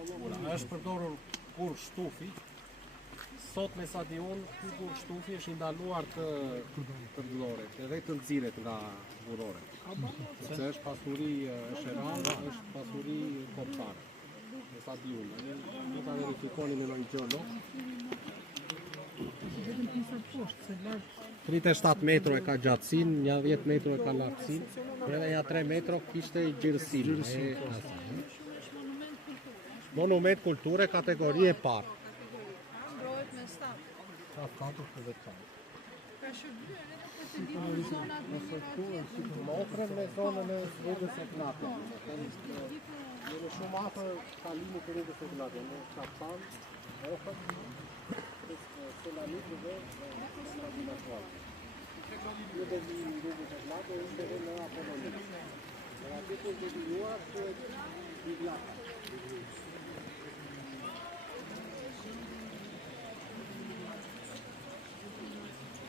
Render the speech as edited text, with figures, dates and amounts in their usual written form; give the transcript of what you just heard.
Është përdorur kur shtufi. Sot me sa di unë, ky kur shtufi është ndaluar të vëlloret, edhe të nxirret nga burroret. Sepse është pasuri është e rëndë, është pasuri kombëtare. Me sa di unë, nuk ta verifikoni me ndonjë gjeolog. 37 metro e ka gjatësinë, 10 metro e ka lartësinë, edhe ja 3 metro kishte gjerësinë. Monument kulture kategori e parë. Ka status të veçantë. Ka shërbyer edhe për të ditur zonat në Motrën me zonën e rrugës së Knapit. Në shumë afër kalimit të rrugës së Knapit, në Kaptan, ofër, Selanit dhe Selanit. Në dhe rrugës së Knapit, ishte edhe në Apollonis. Në aty të devijuar të Bigllaka.